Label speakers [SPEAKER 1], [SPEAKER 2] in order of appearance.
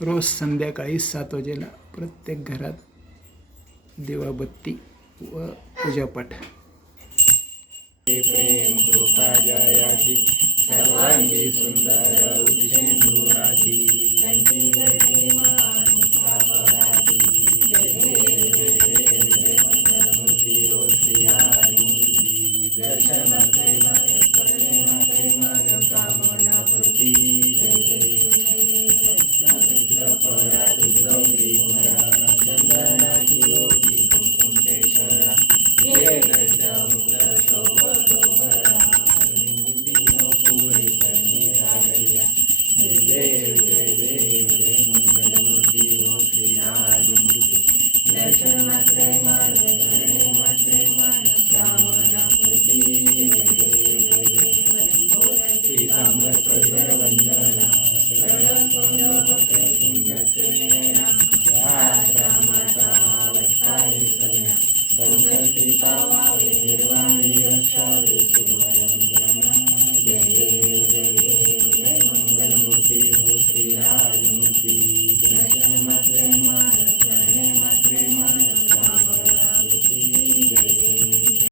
[SPEAKER 1] रोज संध्याकाळी सात वाजेला प्रत्येक घरात दिवाबत्ती व पूजापाठ. प्रेम कृपा जयाची सर्वांगी सुंदर